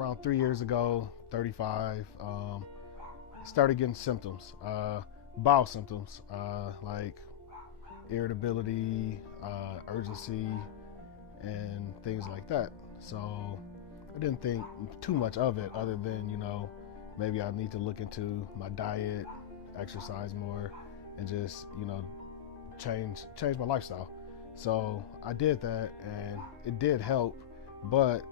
around 3 years ago, 35, started getting symptoms, bowel symptoms, like irritability, urgency, and things like that. So I didn't think too much of it other than, maybe I need to look into my diet, exercise more, and just, change my lifestyle. So I did that and it did help, but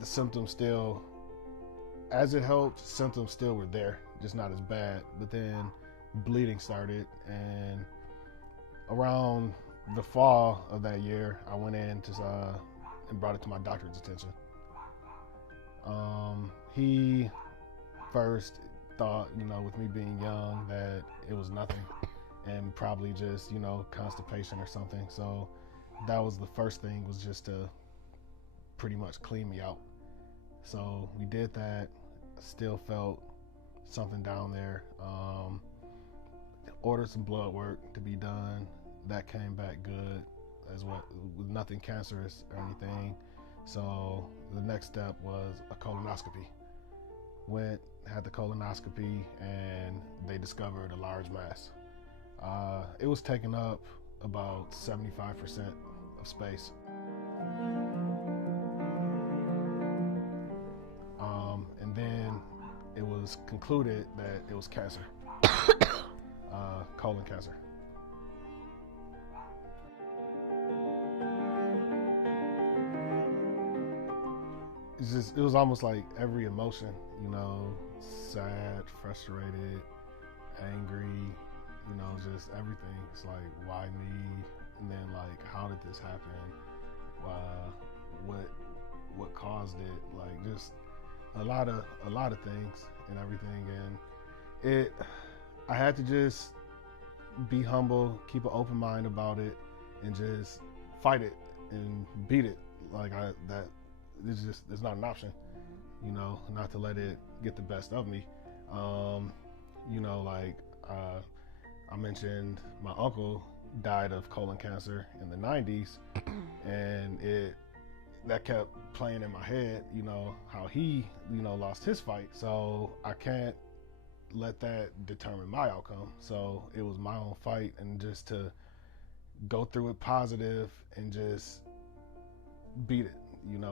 the symptoms still, as it helped, symptoms still were there, just not as bad. But then bleeding started, and around the fall of that year, I went in to and brought it to my doctor's attention. He first thought, with me being young, that it was nothing and probably just, constipation or something. So that was the first thing, was just to pretty much clean me out. So we did that. Still felt something down there. Ordered some blood work to be done. That came back good as well, with nothing cancerous or anything. So the next step was a colonoscopy. Had the colonoscopy, and they discovered a large mass. It was taking up about 75% of space. And then it was concluded that it was cancer, colon cancer. It was almost like every emotion, sad, frustrated, angry, just everything. It's like, why me? And then like, how did this happen? What caused it? Like, just a lot of things and everything. And I had to just be humble, keep an open mind about it, and just fight it and beat it. Like it's not an option, not to let it get the best of me. I mentioned my uncle died of colon cancer in the 90s, and that kept playing in my head, how he, lost his fight. So I can't let that determine my outcome. So it was my own fight, and just to go through it positive and just beat it,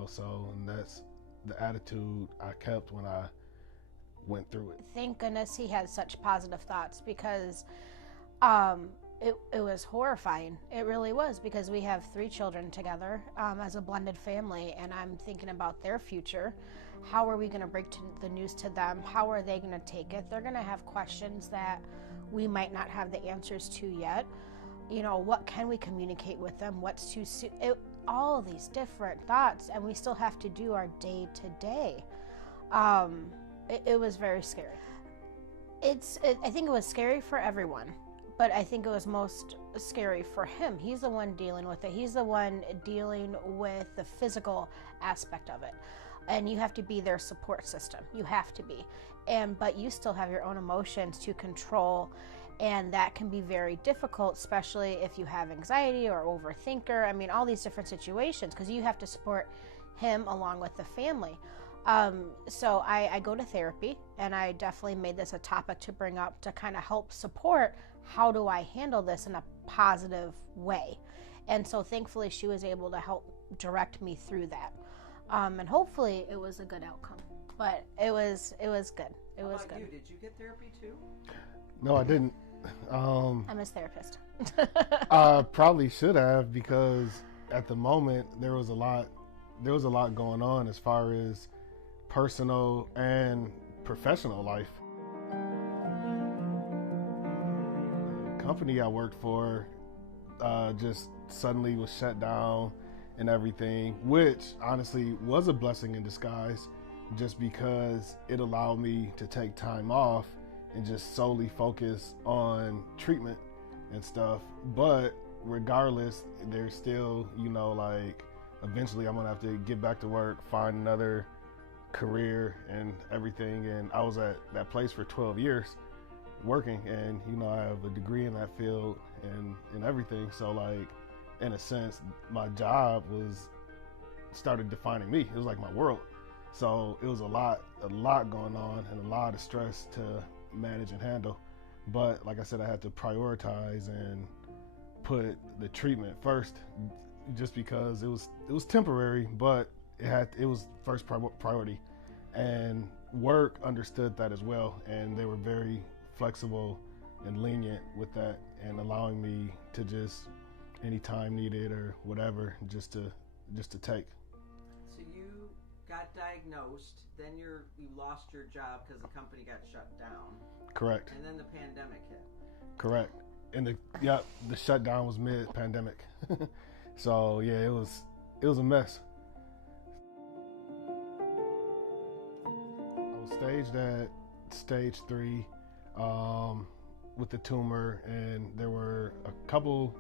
so, and that's the attitude I kept when I went through it. Thank goodness he had such positive thoughts, because it was horrifying. It really was, because we have 3 children together as a blended family, and I'm thinking about their future. How are we going to break the news to them? How are they going to take it? They're going to have questions that we might not have the answers to yet. What can we communicate with them? What's too soon? All these different thoughts, and we still have to do our day to day. It was very scary. I think it was scary for everyone, but I think it was most scary for him. He's the one dealing with it. He's the one dealing with the physical aspect of it. And you have to be their support system. You have to be. But you still have your own emotions to control, and that can be very difficult, especially if you have anxiety or overthinker. I mean, all these different situations, because you have to support him along with the family. So I go to therapy, and I definitely made this a topic to bring up to kind of help support how do I handle this in a positive way. And so thankfully she was able to help direct me through that. And hopefully it was a good outcome, but it was good. It was good. You? Did you get therapy too? No, I didn't. I'm his therapist. I probably should have, because at the moment there was a lot going on as far as personal and professional life. The company I worked for just suddenly was shut down and everything, which honestly was a blessing in disguise, just because it allowed me to take time off and just solely focus on treatment and stuff. But regardless, there's still, eventually I'm gonna have to get back to work, find another career and everything. And I was at that place for 12 years working, and I have a degree in that field and everything. So in a sense, my job started defining me. It was like my world. So it was a lot going on and a lot of stress to manage and handle. But like I said, I had to prioritize and put the treatment first, just because it was temporary, but it was first priority. And work understood that as well, and they were very flexible and lenient with that, and allowing me to just any time needed or whatever, just to take. So you got diagnosed, then you lost your job because the company got shut down. Correct. And then the pandemic hit. Correct. And the shutdown was mid-pandemic. So yeah, it was a mess. I was staged at stage 3 with the tumor, and there were a couple,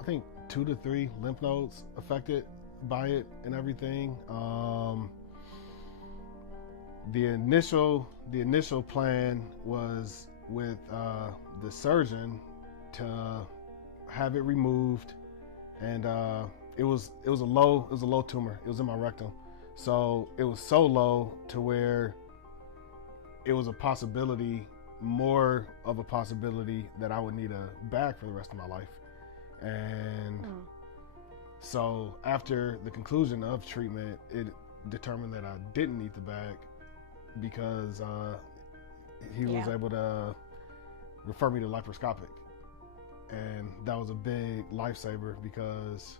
I think 2 to 3 lymph nodes affected by it and everything. The initial plan was with the surgeon to have it removed, and it was a low tumor. It was in my rectum, so it was so low to where it was more of a possibility that I would need a bag for the rest of my life. And so after the conclusion of treatment, it determined that I didn't need the bag, because he was able to refer me to laparoscopic. And that was a big lifesaver, because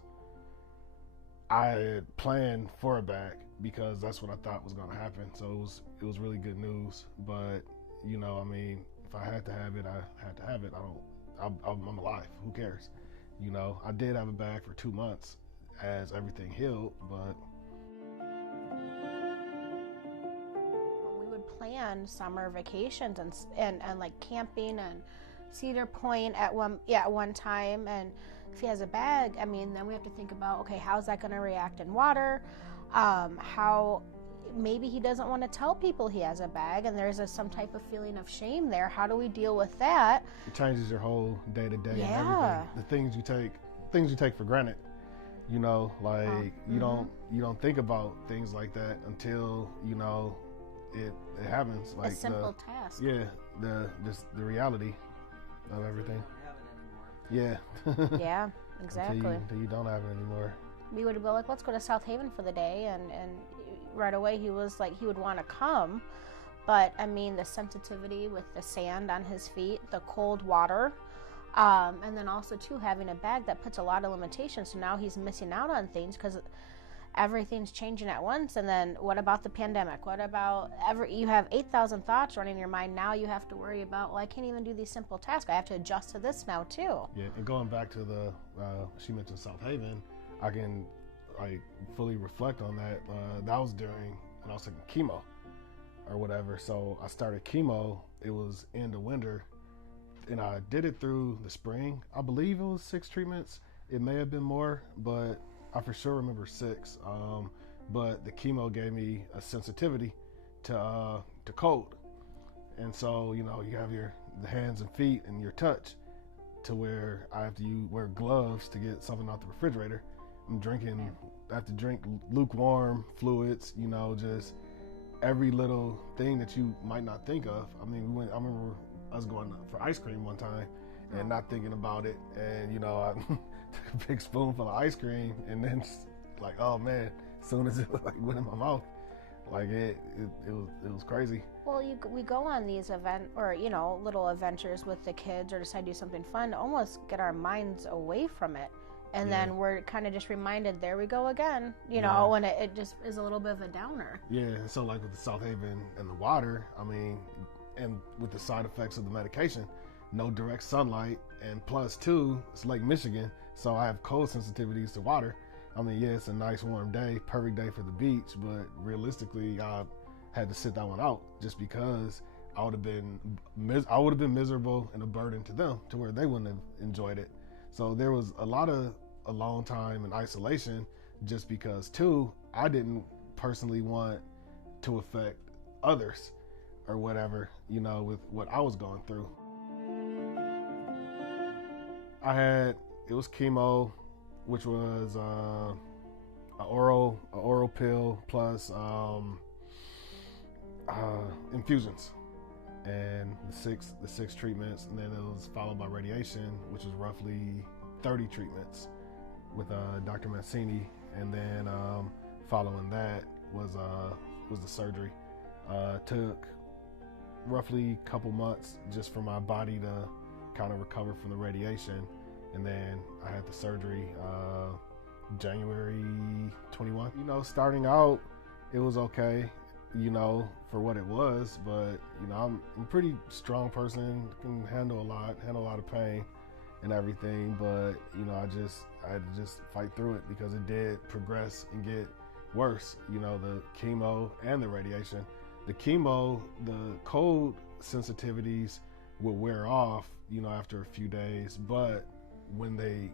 I had planned for a bag because that's what I thought was going to happen. So it was really good news. But I mean, if I had to have it, I had to have it. I'm alive. Who cares? I did have a bag for 2 months as everything healed, but we would plan summer vacations and like camping and Cedar Point at one time, and if he has a bag, I mean, then we have to think about, okay, how's that going to react in water? How maybe he doesn't want to tell people he has a bag, and there's some type of feeling of shame there. How do we deal with that? It changes your whole day to day and Yeah. everything. The things you take for granted. You don't think about things like that until it happens. Like a simple task. Yeah, the reality of everything. Yeah. Yeah, exactly. Until you don't have it anymore. We would go like, let's go to South Haven for the day, and right away he was like, he would want to come, but I mean, the sensitivity with the sand on his feet, the cold water, and then also too having a bag that puts a lot of limitations. So now he's missing out on things because everything's changing at once. And then what about the pandemic? What about you have 8,000 thoughts running in your mind. Now you have to worry about, well, I can't even do these simple tasks. I have to adjust to this now too. Yeah, and going back to she mentioned South Haven, I can fully reflect on that. That was during, and I was taking chemo or whatever. So I started chemo. It was in the winter, and I did it through the spring. I believe it was 6 treatments. It may have been more, but I for sure remember 6. But the chemo gave me a sensitivity to cold, and so you have the hands and feet and your touch, to where I have to wear gloves to get something out the refrigerator. I have to drink lukewarm fluids, just every little thing that you might not think of. I mean, I remember us going for ice cream one time and not thinking about it. And, I took a big spoonful of ice cream, and then like, oh man, as soon as it went in my mouth, it was crazy. Well, we go on these little adventures with the kids, or decide to do something fun to almost get our minds away from it. And then we're kind of just reminded, there we go again, and it just is a little bit of a downer. Yeah, so like with the South Haven and the water, I mean, and with the side effects of the medication, no direct sunlight, and plus 2, it's Lake Michigan, so I have cold sensitivities to water. I mean, yeah, it's a nice warm day, perfect day for the beach, but realistically, I had to sit that one out just because I would have been miserable and a burden to them, to where they wouldn't have enjoyed it. So there was a lot of alone time and isolation, just because too, I didn't personally want to affect others or whatever, with what I was going through. It was chemo, which was a oral pill plus infusions, and the six treatments, and then it was followed by radiation, which was roughly 30 treatments with Dr. Mancini, and then following that was the surgery. Took roughly a couple months just for my body to kind of recover from the radiation, and then I had the surgery January 21. You know, starting out, it was okay, you know, for what it was, but you know, I'm a pretty strong person, can handle a lot of pain and everything, but you know, I had to just fight through it because it did progress and get worse, you know, the chemo and the radiation. The chemo, the cold sensitivities would wear off, you know, after a few days, but when they,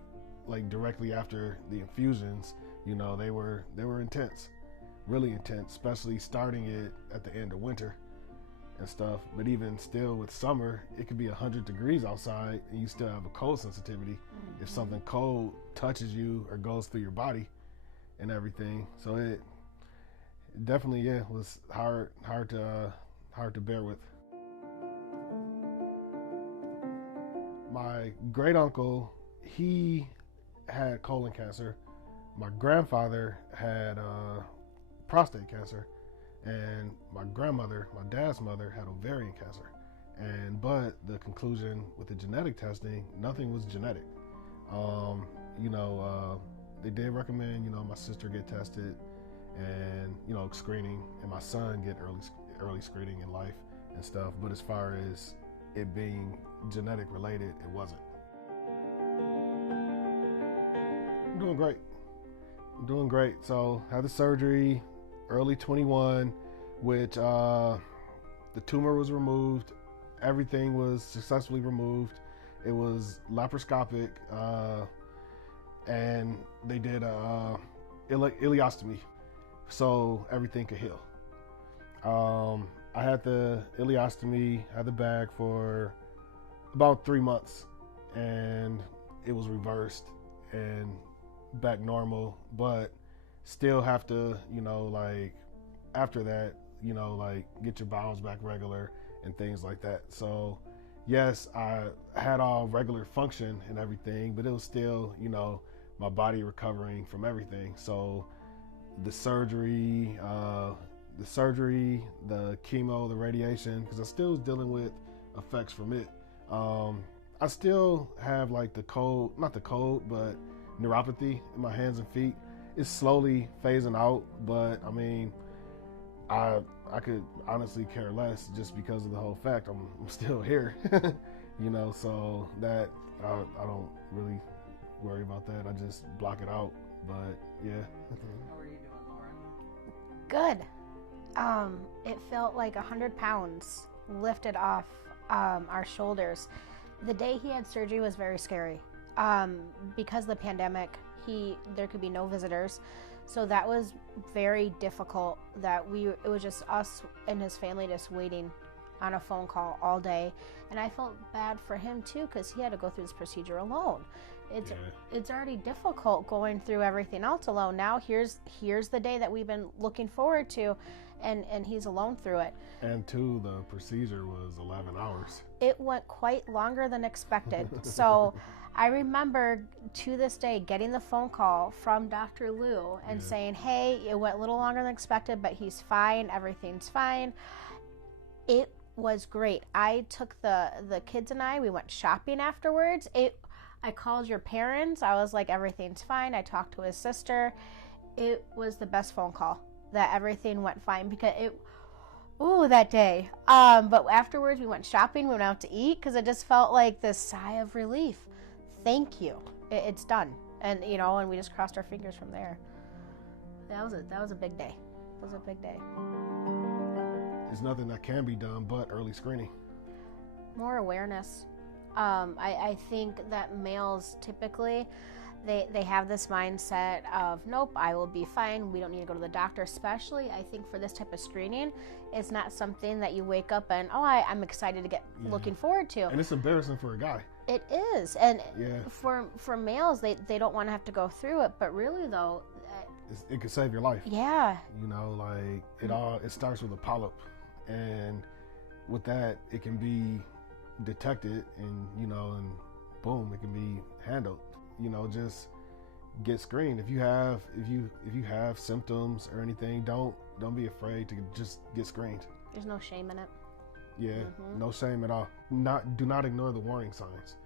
like directly after the infusions, you know, they were intense, really intense, especially starting it at the end of winter and stuff. But even still with summer, it could be 100 degrees outside and you still have a cold sensitivity if something cold touches you or goes through your body and everything. So it definitely, yeah, was hard to bear with. My great uncle, he had colon cancer. My grandfather had prostate cancer, and my grandmother, my dad's mother, had ovarian cancer. But the conclusion with the genetic testing, nothing was genetic. You know, they did recommend, you know, my sister get tested and, you know, screening, and my son get early screening in life and stuff. But as far as it being genetic related, it wasn't. I'm doing great. So had the surgery early 21, which the tumor was removed. Everything was successfully removed. It was laparoscopic, and they did a ileostomy so everything could heal. I had the ileostomy, had the bag for about 3 months, and it was reversed and back normal, but still have to, you know, like after that, you know, like get your bowels back regular and things like that. So yes, I had all regular function and everything, but it was still, you know, my body recovering from everything. So the surgery, the chemo, the radiation, because I still was dealing with effects from it. I still have like but neuropathy in my hands and feet. It's slowly phasing out, but I mean, I could honestly care less just because of the whole fact I'm still here, you know, so that I don't really worry about that. I just block it out, but yeah. How are you doing, Lauren? Good. It felt like 100 pounds lifted off our shoulders. The day he had surgery was very scary. Because of the pandemic, there could be no visitors, so that was very difficult. It was just us and his family just waiting on a phone call all day, and I felt bad for him too because he had to go through this procedure alone. It's already difficult going through everything else alone. Now here's the day that we've been looking forward to, and he's alone through it. And two, the procedure was 11 hours. It went quite longer than expected. So I remember to this day getting the phone call from Dr. Lou and saying, hey, it went a little longer than expected, but he's fine, everything's fine. It was great. I took the kids and we went shopping afterwards. I called your parents. I was like, everything's fine. I talked to his sister. It was the best phone call that everything went fine because that day. But afterwards we went shopping, we went out to eat because it just felt like this sigh of relief. Thank you. It's done. And, you know, and we just crossed our fingers from there. That was a big day. It was a big day. There's nothing that can be done but early screening. More awareness. I think that males typically, they have this mindset of, nope, I will be fine. We don't need to go to the doctor. Especially, I think, for this type of screening, it's not something that you wake up and, I'm excited to get looking forward to. And it's embarrassing for a guy. It is. And for males, they don't want to have to go through it. But really, though, it could save your life. Yeah. You know, like it starts with a polyp, And with that, it can be detected, and and boom, it can be handled. Just get screened. If you have symptoms or anything, don't be afraid to just get screened. There's no shame in it. Yeah, no shame at all. Do not ignore the warning signs.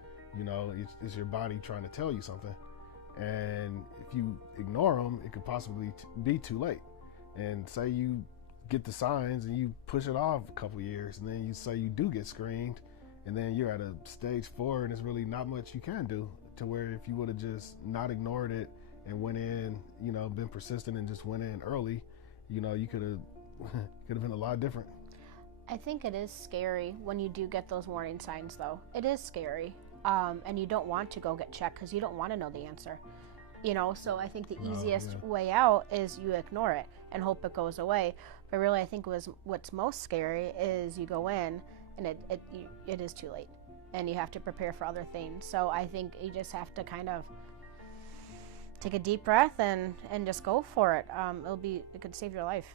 It's your body trying to tell you something, and if you ignore them, it could possibly be too late. And say you get the signs and you push it off a couple years, and then you say you do get screened, and then you're at a stage 4, and there's really not much you can do. To where if you would have just not ignored it and went in, been persistent and just went in early, you could have been a lot different. I think it is scary when you do get those warning signs, though. It is scary. And you don't want to go get checked because you don't want to know the answer. So I think the easiest way out is you ignore it and hope it goes away. But really, I think what's most scary is you go in and it is too late. And you have to prepare for other things. So I think you just have to kind of take a deep breath and just go for it. It could save your life.